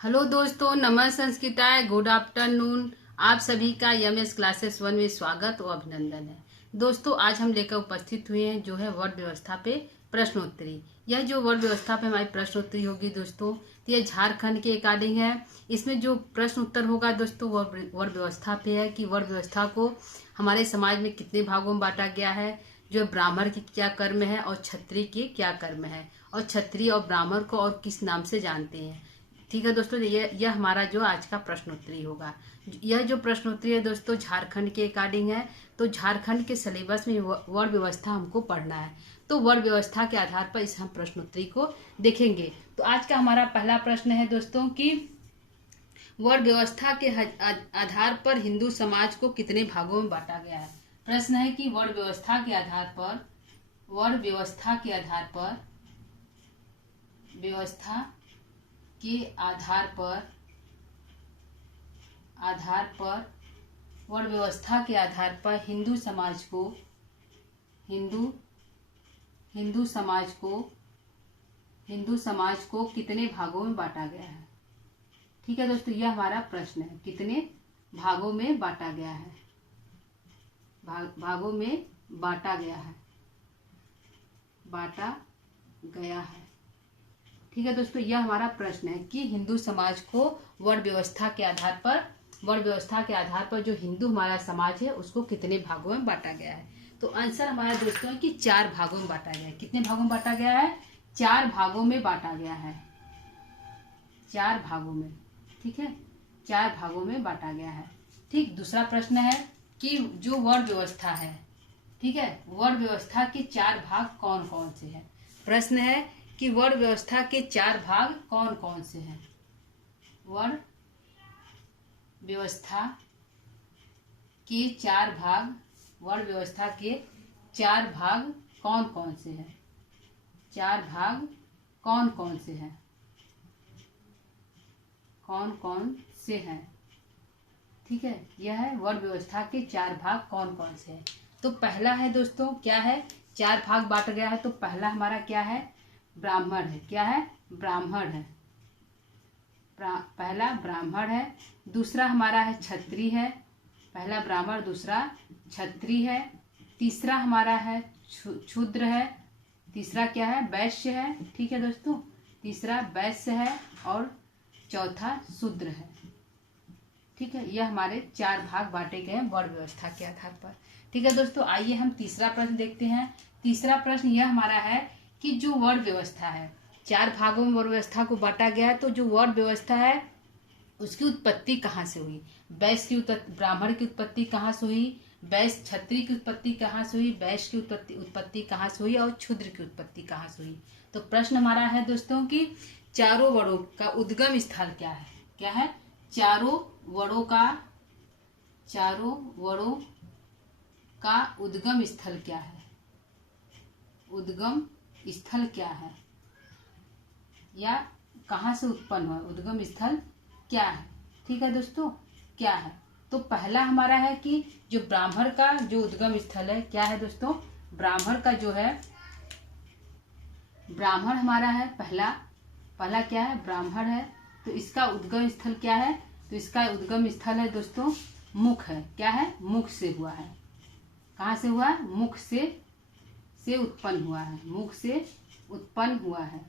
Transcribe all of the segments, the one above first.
Hello दोस्तों, नमः संस्कृताय, गुड आफ्टरनून। आप सभी का यमएस क्लासेस 1 में स्वागत और अभिनंदन है। दोस्तों, आज हम लेकर उपस्थित हुए हैं जो है वर्ण व्यवस्था पे प्रश्नोत्तरी। यह जो वर्ण व्यवस्था पे हमारी प्रश्नोत्तरी होगी दोस्तों, तो यह झारखंड के अकॉर्डिंग है। इसमें जो प्रश्न उत्तर होगा दोस्तों वह वर्ण व्यवस्था पे है कि वर्ण व्यवस्था को हमारे समाज में कितने भागों में बांटा गया है, जो ब्राह्मण की क्या कर्म है और क्षत्रिय के क्या कर्म है, और क्षत्रिय और ब्राह्मण को और किस नाम से जानते हैं। ठीक है दोस्तों, यह हमारा जो आज का प्रश्नोत्तरी होगा। यह जो प्रश्नोत्तरी है दोस्तों झारखंड के अकॉर्डिंग है। तो झारखंड के सिलेबस में वर्ण व्यवस्था हमको पढ़ना है, तो वर्ण व्यवस्था के आधार पर इस हम प्रश्नोत्तरी को देखेंगे। तो आज का हमारा पहला प्रश्न है दोस्तों कि वर्ण व्यवस्था के आधार पर हिंदू समाज को कितने भागों में बांटा गया है। प्रश्न है कि वर्ण व्यवस्था के आधार पर व्यवस्था के आधार वर्ण व्यवस्था के आधार पर हिंदू समाज को कितने भागों में बांटा गया है। ठीक है दोस्तों, यह हमारा प्रश्न है, कितने भागों में बांटा गया है। भागों में बांटा गया है। ठीक है दोस्तों, यह हमारा प्रश्न है कि हिंदू समाज को वर्ण व्यवस्था के आधार पर जो हिंदू हमारा समाज है उसको कितने भागों में बांटा गया है। तो आंसर हमारा दोस्तों है कि 4 भागों में बांटा गया है। कितने भागों में बांटा गया है? 4 भागों में बांटा गया है। 4 भागों में, ठीक है, 4 भागों में बांटा गया है। ठीक, दूसरा प्रश्न है कि जो वर्ण व्यवस्था है, ठीक है, वर्ण व्यवस्था के 4 भाग कौन कौन से हैं। प्रश्न है कि वर्ण व्यवस्था के 4 भाग कौन कौन से हैं। वर्ण व्यवस्था के 4 भाग कौन कौन से हैं। 4 भाग कौन कौन से हैं। ठीक है, यह है वर्ण व्यवस्था के 4 भाग कौन कौन से हैं। तो पहला है दोस्तों, क्या है, 4 भाग बांटा गया है। तो पहला हमारा क्या है, ब्राह्मण है। क्या है? ब्राह्मण है। पहला ब्राह्मण है। दूसरा हमारा है क्षत्रिय है। पहला ब्राह्मण, दूसरा क्षत्रिय है। तीसरा हमारा है शूद्र है। तीसरा क्या है, वैश्य है। ठीक है दोस्तों, तीसरा वैश्य है और चौथा शूद्र है। ठीक है, यह हमारे 4 भाग बांटे गए हैं वर्ण व्यवस्था के आधार पर। ठीक है दोस्तों, आइए हम तीसरा प्रश्न देखते हैं। तीसरा प्रश्न यह हमारा है कि जो वर्ण व्यवस्था है, 4 भागों में वर्ण व्यवस्था को बांटा गया है। तो जो वर्ण व्यवस्था है उसकी उत्पत्ति कहाँ से हुई। वैश्य की ब्राह्मण की उत्पत्ति कहाँ से हुई, वैश्य क्षत्रिय की उत्पत्ति कहाँ से हुई, वैश्य की उत्पत्ति कहाँ से हुई और क्षुद्र की उत्पत्ति कहाँ से हुई। तो प्रश्न हमारा है दोस्तों कि चारों वर्णों का उद्गम स्थल क्या है। क्या है? चारों वर्णों का उद्गम स्थल क्या है। उद्गम स्थल क्या है या कहाँ से उत्पन्न हुआ, उद्गम स्थल क्या है। ठीक है दोस्तों, क्या है। तो पहला हमारा है कि जो ब्राह्मण का जो उद्गम स्थल है, क्या है दोस्तों, ब्राह्मण का जो है, ब्राह्मण हमारा है पहला क्या है, ब्राह्मण है। तो इसका उद्गम स्थल क्या है, तो इसका उद्गम स्थल है दोस्तों मुख है। क्या है? मुख से हुआ है। कहाँ से हुआ है? मुख से उत्पन्न हुआ है। मुख से उत्पन्न हुआ है।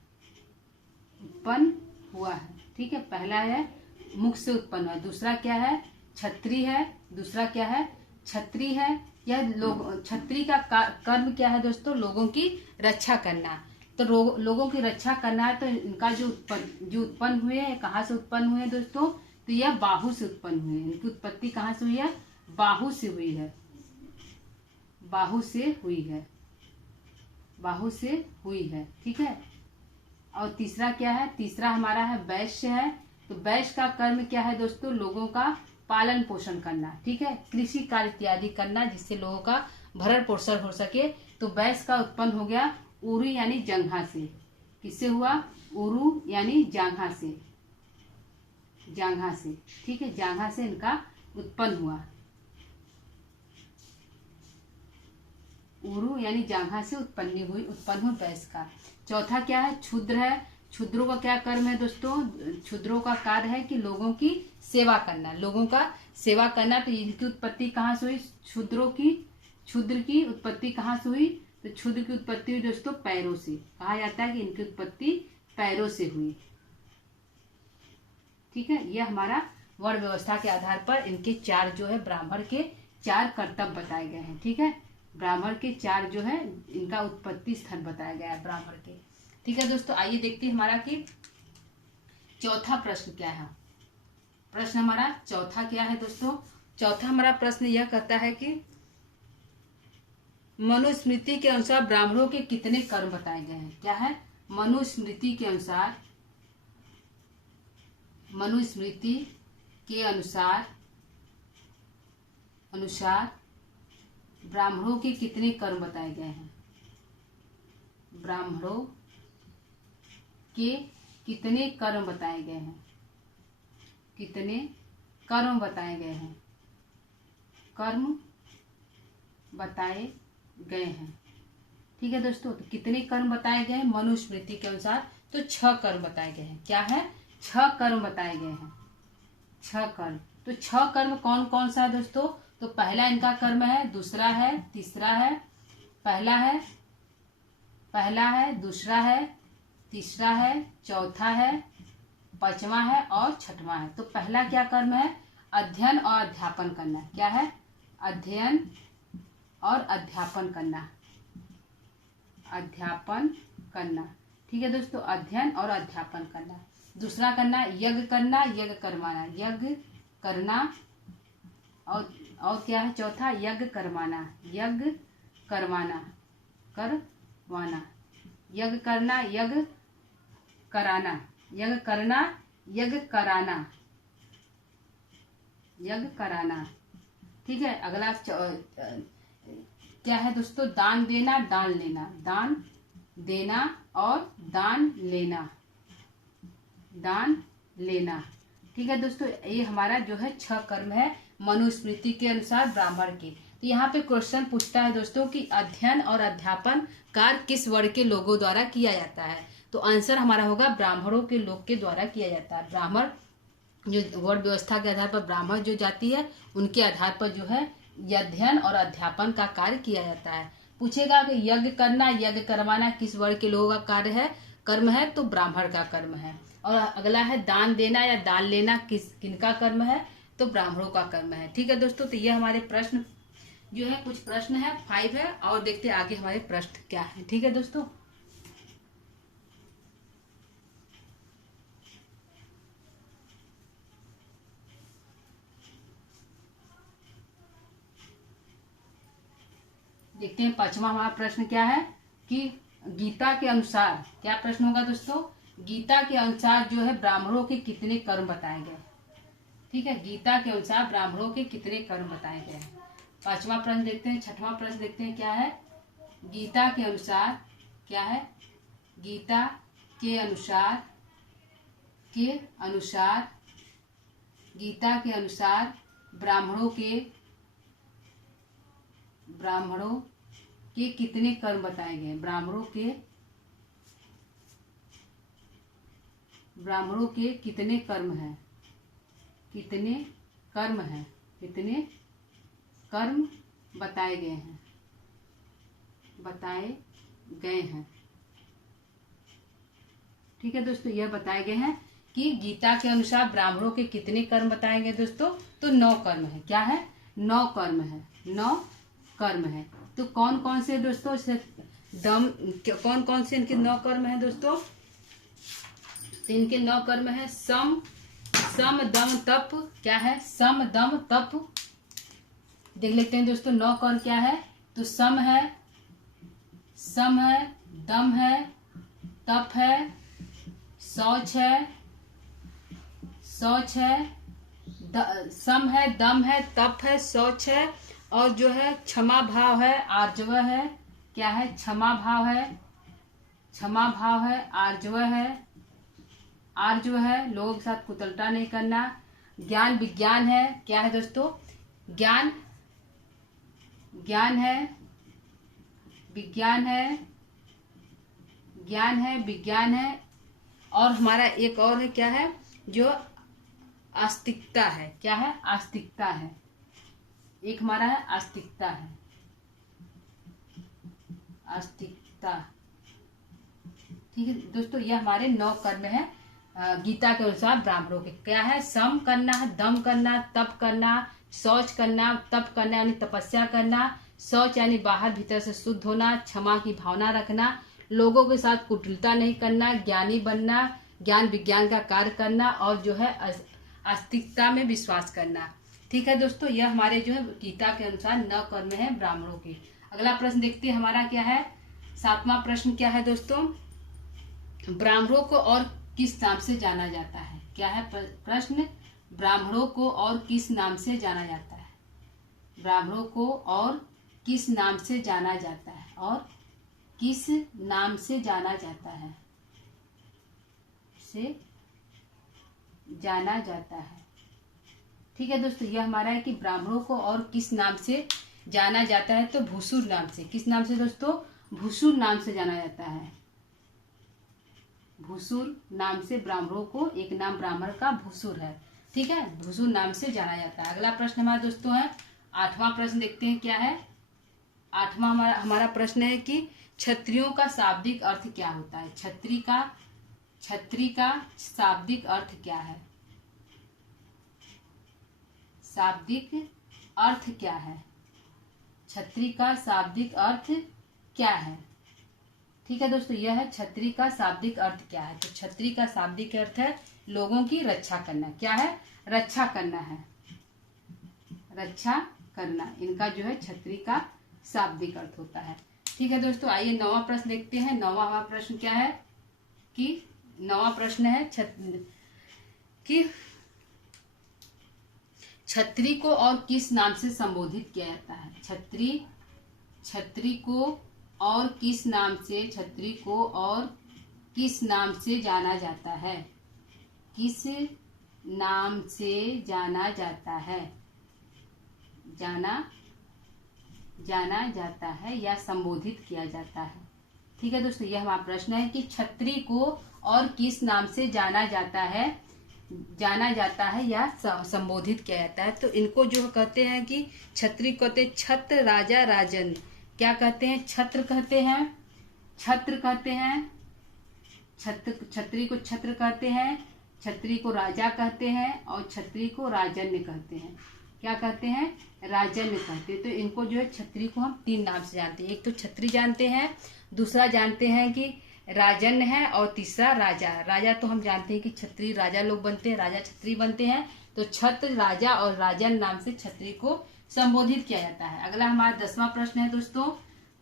ठीक है, पहला है मुख से उत्पन्न हुआ है। दूसरा क्या है, क्षत्रिय है। दूसरा क्या है, क्षत्रिय है। यह क्षत्रिय का कर्म क्या है दोस्तों, लोगों की रक्षा करना। तो लोगों की रक्षा करना है। तो इनका जो उत्पन्न हुए हैं, कहाँ से उत्पन्न हुए हैं दोस्तों, तो यह बाहु से उत्पन्न हुए हैं। इनकी उत्पत्ति कहाँ से हुई है, बाहु से हुई है। बाहु से हुई है। ठीक है, और तीसरा क्या है, तीसरा हमारा है वैश्य है। तो वैश्य का कर्म क्या है दोस्तों, लोगों का पालन पोषण करना। ठीक है, कृषि कार्य इत्यादि करना जिससे लोगों का भरण पोषण हो सके। तो वैश्य का उत्पन्न हो गया उरु यानी जंघा से। किससे हुआ, उरु यानी जांघा से। ठीक है, जांघा से इनका उत्पन्न हुआ। उरु यानी जांघा से उत्पन्न हुई वैश्य का। चौथा क्या है, क्षुद्र है। क्षुद्रों का क्या कर्म है दोस्तों? क्षुद्रों का कार्य है कि लोगों की सेवा करना, लोगों का सेवा करना। तो इनकी उत्पत्ति कहाँ से हुई? क्षुद्र की उत्पत्ति कहाँ से हुई? तो क्षुद्र की उत्पत्ति हुई दोस्तों पैरों से। कहा जाता है कि इनकी उत्पत्ति पैरों से हुई। ठीक है, यह हमारा वर्ण व्यवस्था के आधार पर इनके चार जो है ब्राह्मण के चार कर्तव्य बताए गए हैं। ठीक है, ब्राह्मण के चार जो है इनका उत्पत्ति स्थल बताया गया है ब्राह्मण के। ठीक है दोस्तों, आइए देखते हैं हमारा कि चौथा प्रश्न क्या है। प्रश्न हमारा चौथा क्या है दोस्तों? चौथा हमारा प्रश्न यह कहता है कि मनुस्मृति के अनुसार ब्राह्मणों के कितने कर्म बताए गए हैं? क्या है? मनुस्मृति के अनुसार ब्राह्मणों के कितने कर्म बताए गए हैं? ब्राह्मणों के कितने कर्म बताए गए हैं? कितने कर्म बताए गए हैं? कर्म बताए गए हैं। ठीक है दोस्तों, तो कितने कर्म बताए गए हैं मनुस्मृति के अनुसार? तो 6 कर्म बताए गए हैं। क्या है? 6 कर्म बताए गए हैं। 6 कर्म। तो 6 कर्म कौन कौन सा है दोस्तों? तो पहला इनका कर्म है, दूसरा है, तीसरा है, पहला है, दूसरा है, तीसरा है, चौथा है, पांचवा है और छठवां है। तो पहला क्या कर्म है? अध्ययन और अध्यापन करना। क्या है? अध्ययन और अध्यापन करना। अध्यापन करना। ठीक है दोस्तों, अध्ययन और अध्यापन करना। दूसरा करना यज्ञ करना, यज्ञ करवाना, यज्ञ करना। और क्या है? चौथा यज्ञ करवाना, यज्ञ करवाना, करवाना, यज्ञ करना, यज्ञ कराना, यज्ञ करना, यज्ञ कराना, यज्ञ कराना। ठीक है, अगला क्या है दोस्तों? दान देना, दान लेना, दान देना और दान लेना, दान लेना। ठीक है दोस्तों, ये हमारा जो है 6 कर्म है मनुस्मृति के अनुसार ब्राह्मण के। तो यहाँ पे क्वेश्चन पूछता है दोस्तों कि अध्ययन और अध्यापन कार्य किस वर्ण के लोगों द्वारा किया जाता है? तो आंसर हमारा होगा ब्राह्मणों के लोग के द्वारा किया जाता है। ब्राह्मण जो वर्ण व्यवस्था के आधार पर ब्राह्मण जो जाति है उनके आधार पर जो है अध्ययन और अध्यापन का कार्य किया जाता है। पूछेगा कि यज्ञ करना, यज्ञ करवाना किस वर्ण के लोगों का कार्य है, कर्म है? तो ब्राह्मण का कर्म है। और अगला है दान देना या दान लेना किनका कर्म है? तो ब्राह्मणों का कर्म है। ठीक है दोस्तों, तो ये हमारे प्रश्न जो है, कुछ प्रश्न है 5 है, और देखते हैं आगे हमारे प्रश्न क्या है। ठीक है दोस्तों, देखते हैं 5वां हमारा प्रश्न क्या है कि गीता के अनुसार, क्या प्रश्न होगा दोस्तों? गीता के अनुसार जो है ब्राह्मणों के कितने कर्म बताए गए? ठीक है, गीता के अनुसार ब्राह्मणों के कितने कर्म बताए गए हैं? 5वां प्रश्न देखते हैं। 6वां प्रश्न देखते हैं क्या है? गीता के अनुसार क्या है? गीता के अनुसार गीता के अनुसार ब्राह्मणों के कितने कर्म बताए गए? ब्राह्मणों के कितने कर्म हैं? कितने कर्म हैं? कितने कर्म बताए गए हैं? बताए गए हैं। ठीक है दोस्तों, यह बताए गए हैं कि गीता के अनुसार ब्राह्मणों के कितने कर्म बताए गए दोस्तों? तो 9 कर्म है। क्या है? 9 कर्म है। 9 कर्म है। तो कौन कौन से दोस्तों कौन कौन से इनके 9 कर्म है दोस्तों? तो इनके 9 कर्म है सम दम तप। क्या है? सम दम तप। देख लेते हैं दोस्तों 9 कर्म क्या है। तो सम है, दम है, तप है, शौच है, सम है, दम है, तप है, शौच है, और जो है क्षमा भाव है, आर्जव है। क्या है? क्षमा भाव है, आर्जव है, लोगों के साथ कुतलता नहीं करना। ज्ञान विज्ञान है। क्या है दोस्तों? ज्ञान है, विज्ञान है, और हमारा एक और है, क्या है, जो आस्तिकता है। क्या है? आस्तिकता है। एक हमारा है आस्तिकता है, आस्तिकता। ठीक है दोस्तों, यह हमारे 9 कर्म है गीता के अनुसार ब्राह्मणों के। क्या है? सम करना है, दम करना, तप करना, शौच करना, तप करना यानी तपस्या करना, शौच यानी बाहर भीतर से शुद्ध होना, क्षमा की भावना रखना, लोगों के साथ कुटिलता नहीं करना, ज्ञानी बनना, ज्ञान विज्ञान का कार्य करना, और जो है आस्तिकता में विश्वास करना। ठीक है दोस्तों, यह हमारे जो है गीता के अनुसार 9 कर्म है ब्राह्मणों के। अगला प्रश्न देखते हैं, हमारा क्या है, 7वां प्रश्न क्या है दोस्तों, ब्राह्मणों को और किस नाम से जाना जाता है? क्या है प्रश्न, ब्राह्मणों को और किस नाम से जाना जाता है? ब्राह्मणों को और किस नाम से जाना जाता है? और किस नाम से जाना जाता है? से जाना जाता है। ठीक है दोस्तों, यह हमारा है कि ब्राह्मणों को और किस नाम से जाना जाता है, तो भूसुर नाम से। किस नाम से दोस्तों? भूसुर नाम से जाना जाता है। भूसुर नाम से ब्राह्मणों को, एक नाम ब्राह्मण का भूसुर है। ठीक है, भूसुर नाम से जाना जाता है। अगला प्रश्न हमारा दोस्तों है 8वां प्रश्न, देखते हैं क्या है। 8वां हमारा प्रश्न है कि क्षत्रियों का शाब्दिक अर्थ क्या होता है? छत्री का शाब्दिक अर्थ क्या है? शाब्दिक अर्थ क्या है? छत्री का शाब्दिक अर्थ क्या है? ठीक है दोस्तों, यह है छत्री का शाब्दिक अर्थ क्या है। तो छत्री का शाब्दिक अर्थ है लोगों की रक्षा करना। क्या है? रक्षा करना है, रक्षा करना, इनका जो है छत्री का शाब्दिक अर्थ होता है। ठीक है दोस्तों, आइए 9वां प्रश्न देखते हैं। 9वां हमारा प्रश्न क्या है कि 9वां प्रश्न है कि छत्री को और किस नाम से संबोधित किया जाता है? छत्री को और किस नाम से, छत्री को और किस नाम से जाना जाता है? किस नाम से जाना जाता है? जाना जाता है या संबोधित किया जाता है। ठीक है दोस्तों, यह हमारा प्रश्न है कि छत्री को और किस नाम से जाना जाता है या संबोधित किया जाता है। तो इनको जो कहते हैं कि छत्री कहते हैं छत्र, राजा, राजन। क्या कहते हैं? छत्र कहते हैं, छत्री को छत्र कहते हैं, छत्री को राजा कहते हैं, और छत्री को राजन्य कहते हैं। क्या कहते हैं? राजन्य कहते हैं। तो इनको जो है छत्री को हम 3 नाम से जानते हैं। एक तो छत्री जानते हैं, दूसरा जानते हैं कि राजन्य है, और तीसरा राजा। राजा तो हम जानते हैं कि छत्री राजा लोग बनते हैं, राजा छत्री बनते हैं। तो छत्र, राजा और राजन नाम से छत्री को संबोधित किया जाता है। अगला हमारा 10वां प्रश्न है दोस्तों।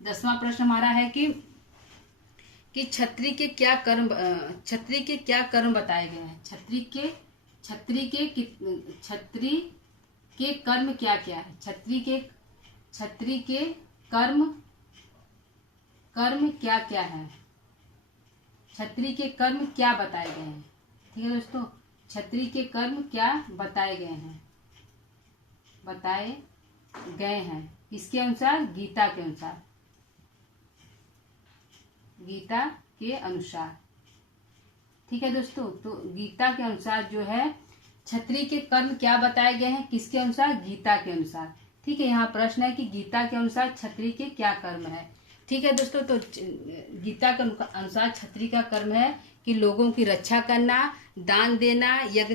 10वां प्रश्न हमारा है कि छत्री के क्या कर्म बताए गए हैं? छत्री के कर्म क्या क्या है? छत्री के कर्म क्या क्या है? छत्री के कर्म क्या बताए गए हैं? ठीक है दोस्तों, छत्री के कर्म क्या बताए गए हैं? किसके अनुसार? गीता के अनुसार। गीता के अनुसार। ठीक है दोस्तों, तो गीता के अनुसार जो है छत्री के कर्म क्या बताए गए हैं? किसके अनुसार? गीता के अनुसार। ठीक है, यहाँ प्रश्न है कि गीता के अनुसार छत्री के क्या कर्म है। ठीक है दोस्तों, तो गीता के अनुसार छत्री का कर्म है कि लोगों की रक्षा करना, दान देना, यज्ञ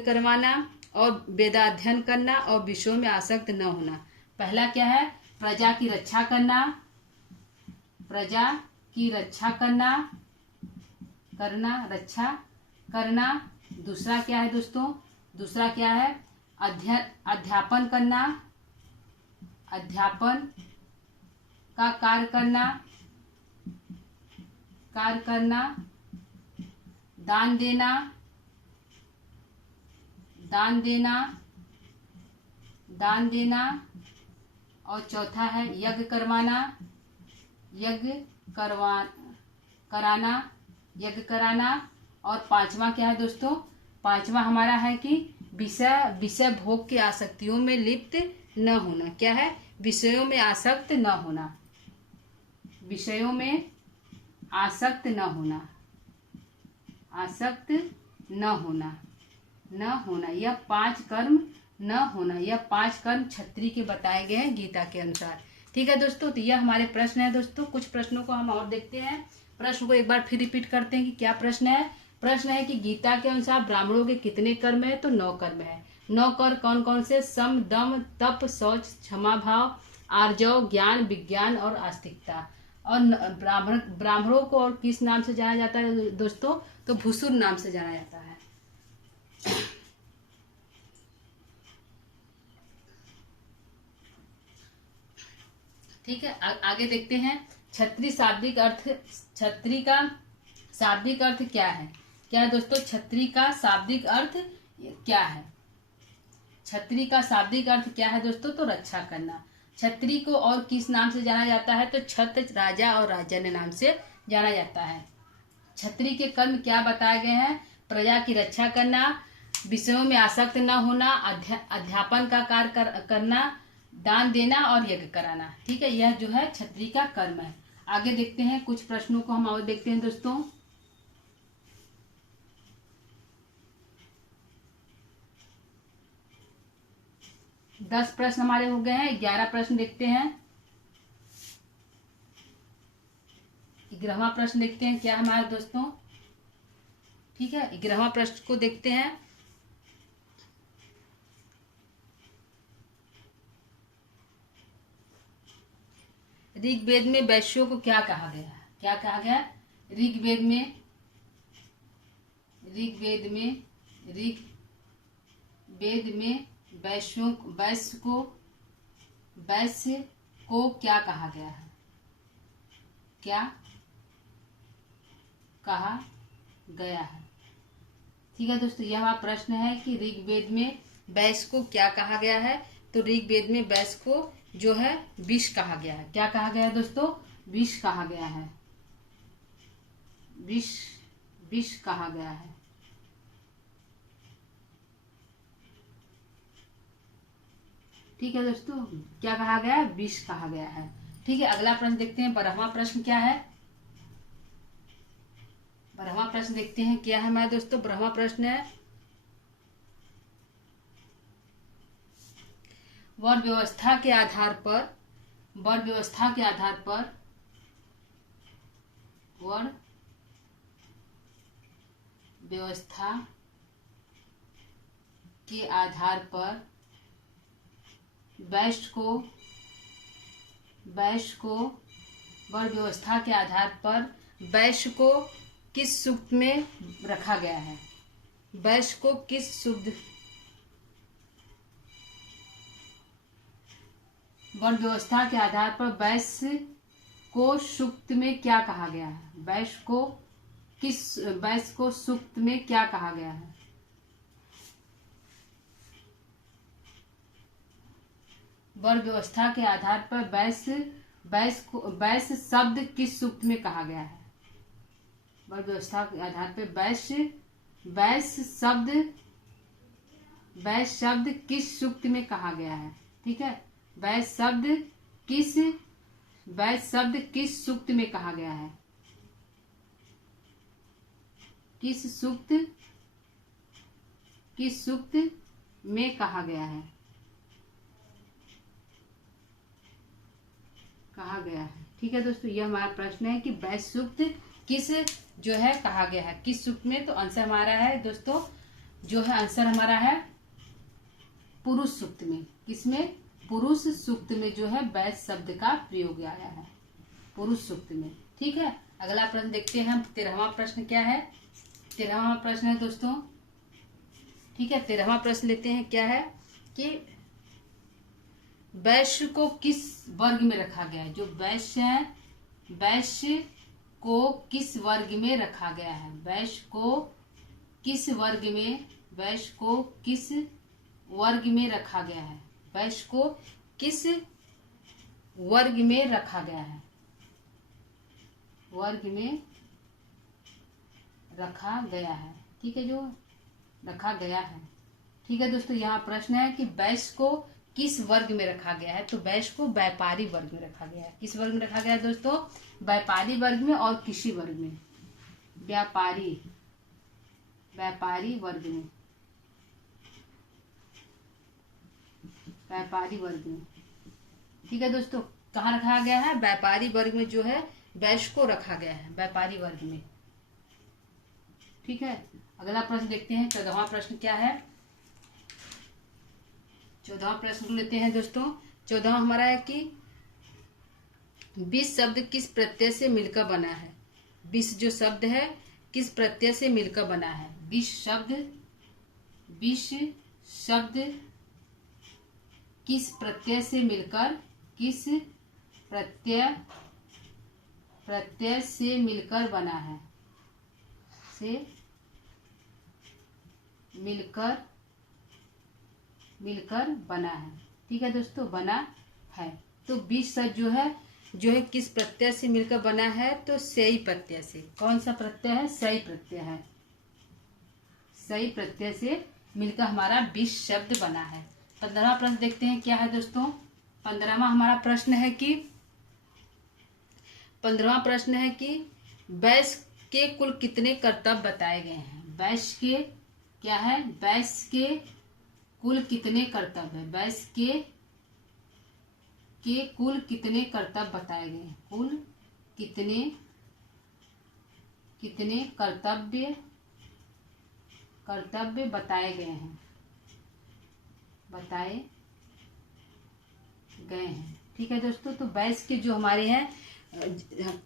करवाना और वेदाध्ययन करना, और विषयों में आसक्त न होना। पहला क्या है? प्रजा की रक्षा करना। दूसरा क्या है दोस्तों? दूसरा क्या है? अध्यापन का कार्य करना, दान देना, और चौथा है यज्ञ कराना। और 5वां क्या है दोस्तों? 5वां हमारा है कि विषय भोग की आसक्तियों में लिप्त न होना। क्या है? विषयों में आसक्त न होना। विषयों में आसक्त न होना, आसक्त न होना, न होना, यह 5 कर्म न होना, यह 5 कर्म क्षत्रिय के बताए गए हैं गीता के अनुसार। ठीक है दोस्तों, तो यह हमारे प्रश्न है दोस्तों। कुछ प्रश्नों को हम और देखते हैं। प्रश्न को एक बार फिर रिपीट करते हैं कि क्या प्रश्न है। प्रश्न है कि गीता के अनुसार ब्राह्मणों के कितने कर्म है, तो 9 कर्म है। 9 कर्म कौन कौन से? सम, दम, तप, शौच, क्षमा भाव, आर्जव, ज्ञान, विज्ञान और आस्तिकता। और ब्राह्मणों को और किस नाम से जाना जाता है दोस्तों? तो भुसुर नाम से जाना जाता है। ठीक है, आगे देखते हैं। क्षत्रिय शाब्दिक अर्थ, क्षत्रिय का शाब्दिक अर्थ क्या है? क्या है दोस्तों? क्षत्रिय का शाब्दिक अर्थ क्या है? क्षत्रिय का शाब्दिक अर्थ क्या है दोस्तों? तो रक्षा करना। क्षत्रिय को और किस नाम से जाना जाता है? तो छत्र, राजा और राजन्य नाम से जाना जाता है। क्षत्रिय के कर्म क्या बताए गए हैं? प्रजा की रक्षा करना, विषयों में आसक्त न होना, अध्यापन का कार्य करना, दान देना और यज्ञ कराना। ठीक है, यह जो है क्षत्रिय का कर्म है। आगे देखते हैं, कुछ प्रश्नों को हम और देखते हैं दोस्तों। दस प्रश्न हमारे हो गए हैं। 11 प्रश्न देखते हैं। 11वां प्रश्न देखते हैं क्या हमारे दोस्तों। ठीक है, 11वां प्रश्न को देखते हैं। ऋग्वेद में वैश्यों को क्या कहा गया है? क्या कहा गया? ऋग्वेद में वैश्य को क्या कहा गया है? क्या कहा गया है? ठीक है दोस्तों, यह हमारा प्रश्न है कि ऋग्वेद में वैश्य को क्या कहा गया है। तो ऋग्वेद में वैश्य को जो है विष कहा गया है। क्या कहा गया है दोस्तों? विष कहा गया है। विष कहा गया है। ठीक है दोस्तों, क्या कहा गया है? विष कहा गया है। ठीक है, अगला प्रश्न देखते हैं। 12वां प्रश्न क्या है? 12वां प्रश्न देखते हैं क्या है हमारे दोस्तों। 12वां प्रश्न है, वर्ण व्यवस्था के आधार पर वर्ण व्यवस्था के आधार पर वैश्य को वर्ण व्यवस्था के आधार पर वैश्य को किस सूक्त में रखा गया है? वैश्य को किस वर्ण व्यवस्था के आधार पर वैश्य को सूक्त में क्या कहा गया है? वैश्य को सूक्त में क्या कहा गया है? वर्ण व्यवस्था के आधार पर वैश्य शब्द किस सूक्त में कहा गया है? वर्ण व्यवस्था के आधार पर वैश्य शब्द किस सूक्त में कहा गया है? ठीक है, वैश्य शब्द किस सूक्त में कहा गया है? किस सूक्त में कहा गया है? ठीक है दोस्तों, यह हमारा प्रश्न है कि वैश्य सूक्त किस जो है कहा गया है, किस सूक्त में। तो आंसर हमारा है दोस्तों, जो है आंसर हमारा है पुरुष सूक्त में। किसमें? पुरुष सूक्त में जो है वैश्य शब्द का प्रयोग आया है, पुरुष सूक्त में। ठीक है, अगला प्रश्न देखते हैं हम। 13वां प्रश्न क्या है? 13वां प्रश्न है दोस्तों, ठीक है, 13वां प्रश्न लेते हैं। क्या है कि वैश्य को किस वर्ग में रखा गया है? जो वैश्य है, वैश्य को किस वर्ग में रखा गया है? वैश्य को किस वर्ग में रखा गया है? वैश्य को किस वर्ग में रखा गया है? वर्ग में रखा गया है। ठीक है, जो रखा गया है। ठीक है दोस्तों, यहाँ प्रश्न है कि वैश्य को किस वर्ग में रखा गया है? तो वैश्य को व्यापारी वर्ग में रखा गया है। किस वर्ग में रखा गया है दोस्तों? व्यापारी वर्ग में और कृषि वर्ग में। व्यापारी वर्ग में, व्यापारी वर्ग में। ठीक है दोस्तों, कहाँ रखा गया है? व्यापारी वर्ग में जो है वैश्य को रखा गया है, व्यापारी वर्ग में। ठीक है, अगला प्रश्न देखते हैं। 14वां प्रश्न क्या है? 14वां प्रश्न लेते हैं दोस्तों। 14वां हमारा है कि विष शब्द किस प्रत्यय से मिलकर बना है? विष जो शब्द है किस प्रत्यय से मिलकर बना है? विष शब्द किस प्रत्यय से मिलकर, किस प्रत्यय से मिलकर बना है? से मिलकर बना है। ठीक है दोस्तों, बना है। तो विष शब्द जो है किस प्रत्यय से मिलकर बना है? तो सई प्रत्यय से। कौन सा प्रत्यय है? सई प्रत्यय है। सई प्रत्यय से मिलकर हमारा विष शब्द बना है। 15वां प्रश्न देखते हैं क्या है दोस्तों। 15वां हमारा प्रश्न है कि 15वां प्रश्न है कि वैश्य के कुल कितने कर्तव्य बताए गए हैं? वैश्य के क्या है? वैश्य के कुल कितने कर्तव्य है? वैश्य के कुल कितने कर्तव्य बताए गए हैं? कुल कितने कर्तव्य बताए गए हैं? ठीक है दोस्तों, तो वैश्य के जो हमारे हैं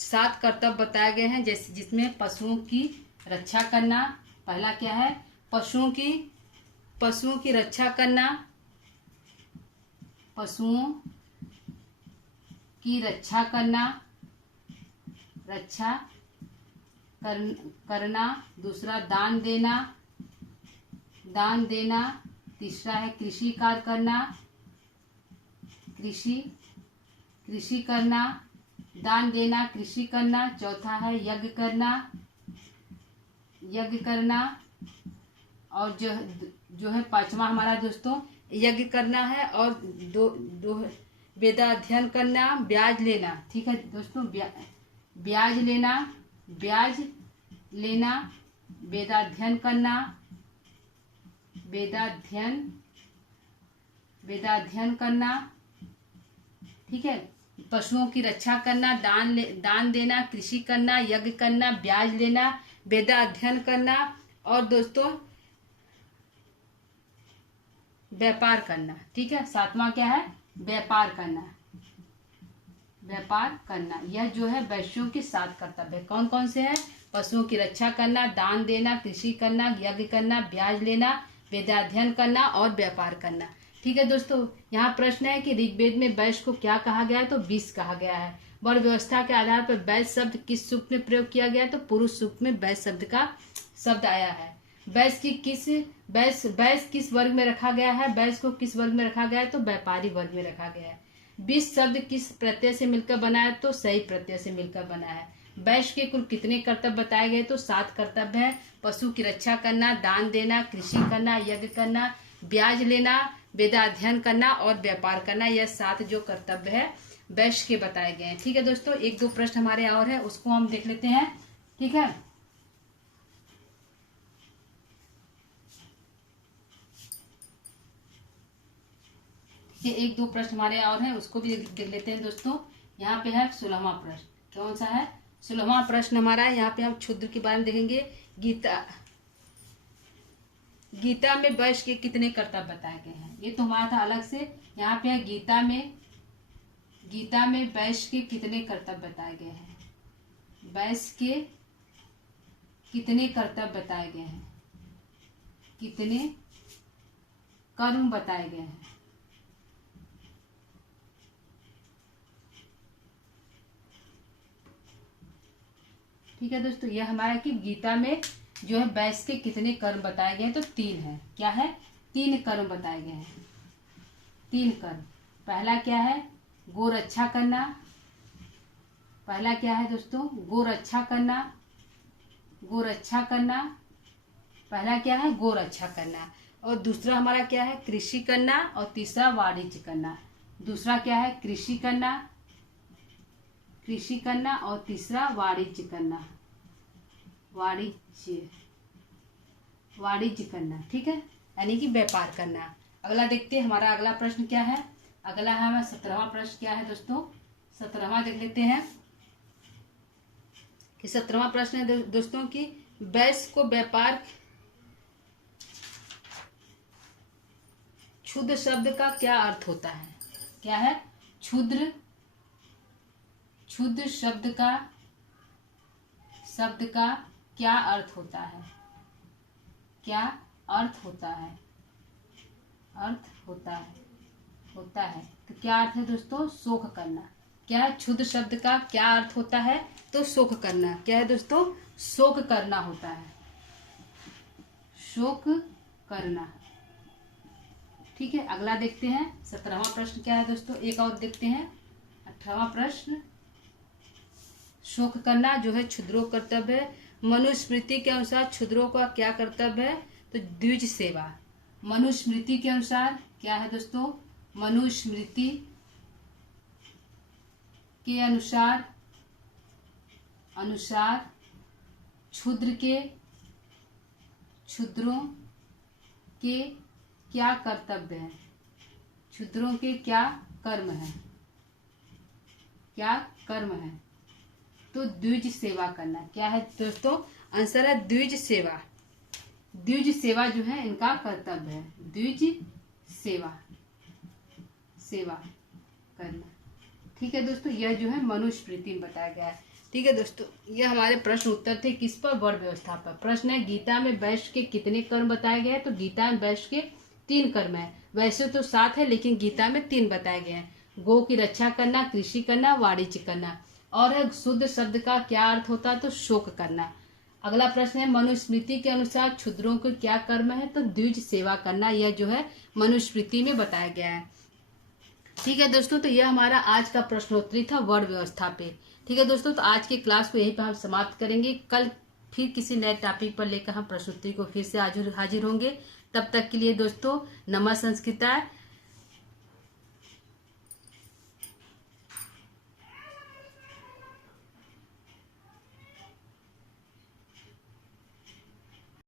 7 कर्तव्य बताए गए हैं, जैसे जिसमें पशुओं की रक्षा करना पहला क्या है? पशुओं की रक्षा करना, पशुओं की रक्षा करना। दूसरा दान देना। तीसरा है कृषि कार्य करना, कृषि करना, दान देना, कृषि करना। चौथा है यज्ञ करना। और जो है 5वां हमारा दोस्तों यज्ञ करना है। और दो वेदाध्ययन करना, ब्याज लेना। ठीक है दोस्तों, ब्याज लेना, वेदाध्ययन करना, वेदाध्ययन करना। ठीक है, पशुओं की रक्षा करना, दान देना, कृषि करना, यज्ञ करना, ब्याज लेना, वेदाध्ययन करना और दोस्तों व्यापार करना। ठीक है, 7वां क्या है? व्यापार करना। यह जो है वैश्यों के 7 कर्तव्य है। कौन कौन से हैं? पशुओं की रक्षा करना, दान देना, कृषि करना, यज्ञ करना, ब्याज लेना, वेदाध्ययन करना और व्यापार करना। ठीक है दोस्तों, यहाँ प्रश्न है कि ऋग्वेद में वैश्य को क्या कहा गया है? तो विष कहा गया है। वर्ण व्यवस्था के आधार पर वैश्य शब्द किस सूक्त में प्रयोग किया गया है? तो पुरुष सूक्त में वैश्य शब्द का शब्द आया है। वैश्य किस वर्ग में रखा गया है? वैश्य को किस वर्ग में रखा गया है? तो व्यापारी वर्ग में रखा गया है। विष शब्द किस प्रत्यय से मिलकर बना है? तो सही प्रत्यय से मिलकर बना है। वैश्य के कुल कितने कर्तव्य बताए गए? तो 7 कर्तव्य है। पशु की रक्षा करना, दान देना, कृषि करना, यज्ञ करना, ब्याज लेना, वेदाध्ययन करना और व्यापार करना। यह 7 जो कर्तव्य है वैश्य के बताए गए हैं। ठीक है दोस्तों, 1-2 प्रश्न हमारे और है, उसको हम देख लेते हैं। ठीक है, ये 1-2 प्रश्न हमारे और हैं, उसको भी देख लेते हैं दोस्तों। यहाँ पे है 16वां प्रश्न। कौन सा है? 16वां प्रश्न हमारा है। यहाँ पे हम क्षुद्र के बारे में देखेंगे। गीता में वैश्य के कितने कर्तव्य बताए गए हैं? ये तो हमारा था अलग से। यहाँ पे है गीता में वैश्य के कितने कर्तव्य बताए गए हैं? वैश्य के कितने कर्तव्य बताए गए हैं? कितने कर्म बताए गए हैं? ठीक है दोस्तों, यह हमारा कि गीता में जो है वैश्य के कितने कर्म बताए गए हैं? तो 3 है। क्या है? 3 कर्म बताए गए हैं। 3 कर्म। पहला क्या है? गो रक्षा करना। पहला क्या है दोस्तों? गो रक्षा करना। पहला क्या है? गो रक्षा करना। और दूसरा हमारा क्या है, कृषि करना, और तीसरा वाणिज्य करना। दूसरा क्या है, कृषि करना और तीसरा वाणिज्य करना, वाणिज्य करना, ठीक है, यानी कि व्यापार करना। अगला देखते हैं हमारा अगला प्रश्न क्या है। अगला है हमारा 17वां प्रश्न क्या है दोस्तों, 17वां देख लेते हैं कि 17वां प्रश्न है दोस्तों की वैश्य को व्यापार, क्षुद्र शब्द का क्या अर्थ होता है। क्या है, क्षुद्र शब्द का क्या अर्थ होता है, क्या अर्थ होता है, तो क्या अर्थ है दोस्तों, शोक करना। क्या है, क्षुद्र शब्द का क्या अर्थ होता है, तो शोक करना। क्या है दोस्तों, शोक करना होता है, शोक करना, ठीक है। अगला देखते हैं 17वां प्रश्न क्या है दोस्तों, एक और देखते हैं 18वां प्रश्न। शोक करना जो है क्षुद्रों कर्तव्य है। मनुस्मृति के अनुसार क्षुद्रों का क्या कर्तव्य है, तो द्विज सेवा। मनुस्मृति के अनुसार क्या है दोस्तों, मनुस्मृति के अनुसार क्षुद्रों के क्या कर्तव्य है, क्षुद्रों के क्या कर्म है, तो द्विज सेवा करना। क्या है दोस्तों, आंसर है द्विज सेवा। द्विज सेवा जो है इनका कर्तव्य है, द्विज सेवा करना, ठीक है दोस्तों। यह जो है मनुस्मृति में बताया गया है, ठीक है दोस्तों। यह हमारे प्रश्न उत्तर थे किस पर, वर्ण व्यवस्था पर। प्रश्न है गीता में वैश्य के कितने कर्म बताए गए हैं, तो गीता में वैश्य के 3 कर्म है। वैसे तो 7 है लेकिन गीता में 3 बताए गए हैं। गो की रक्षा करना, कृषि करना, वाणिज्य करना। और शुद्ध शब्द का क्या अर्थ होता है, तो शोक करना। अगला प्रश्न है मनुस्मृति के अनुसार क्षुद्रों को क्या कर्म है, तो द्विज सेवा करना। यह जो है मनुस्मृति में बताया गया है, ठीक है दोस्तों। तो यह हमारा आज का प्रश्नोत्तरी था वर्ण व्यवस्था पे, ठीक है दोस्तों। तो आज की क्लास को यहीं पर हम समाप्त करेंगे। कल फिर किसी नए टॉपिक पर लेकर हम प्रश्नोत्तरी को फिर से हाजिर होंगे। तब तक के लिए दोस्तों नमः संस्कृताय।